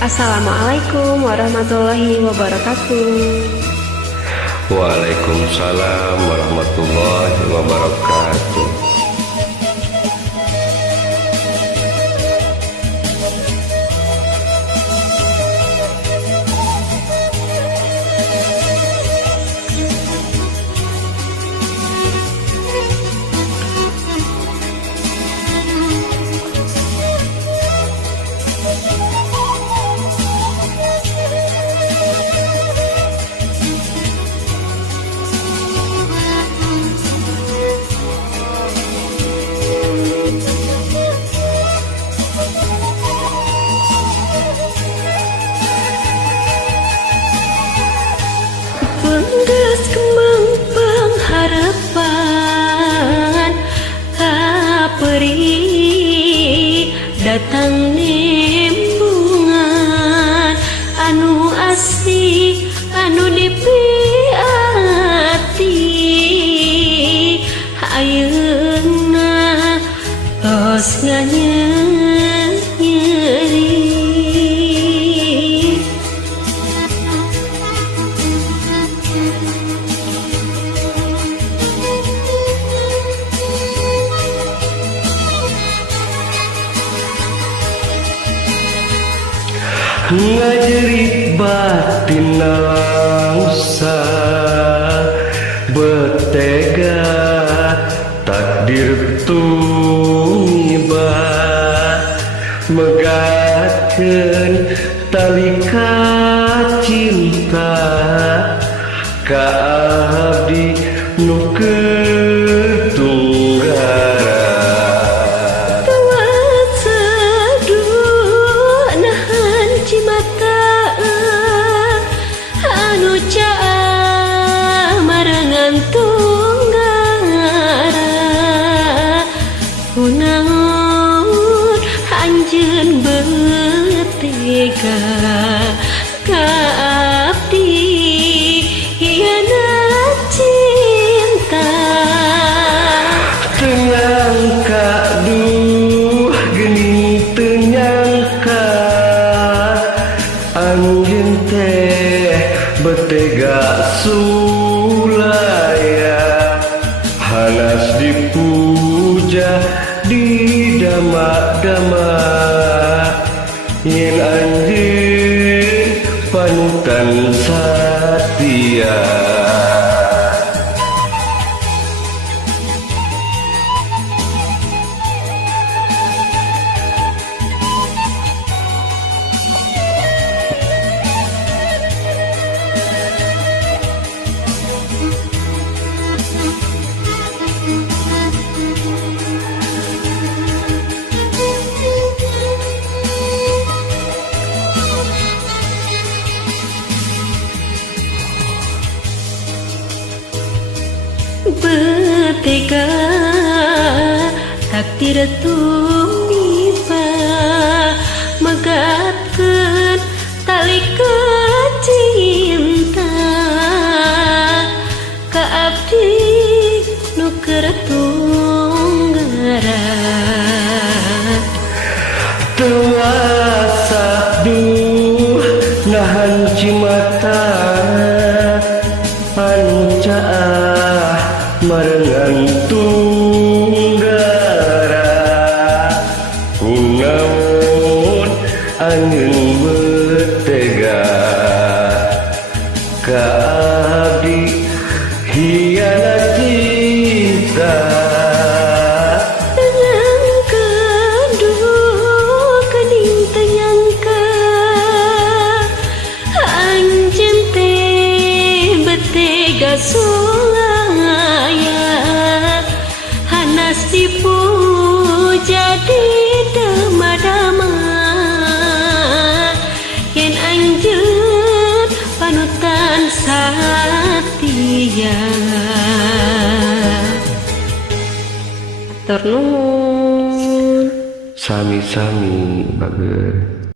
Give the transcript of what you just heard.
Assalamualaikum warahmatullahi wabarakatuh. Waalaikumsalam warahmatullahi wabarakatuh. Penggas kembang pengharapan kaperi datang nembungan anu asih anu dipiati ayeuna tos nyeri. Ngajerit batin langsa betega takdir tumiba megatkeun tali cinta ka abdi nu tunggara. Naon anjeun betega ka abdi hianat cinta Teu nyangka duh geuning teu nyangka anjeun teh betega sulaya hanas dipuja di dama-dama yen anjeun panutan satia. Betega takdir tumiba megatkeun tali cinta ka abdi nu keur tunggara. Teu asa duh nahan cimata anu caah marengan tunggara namun anjeun betega ka abdi hianat cinta. Tenyangka duh geuning teu nyangka anjeun teh betega hanas dipuja di dama-dama yen anjeun panutan satia. Atur nuhun. Sami-sami bager.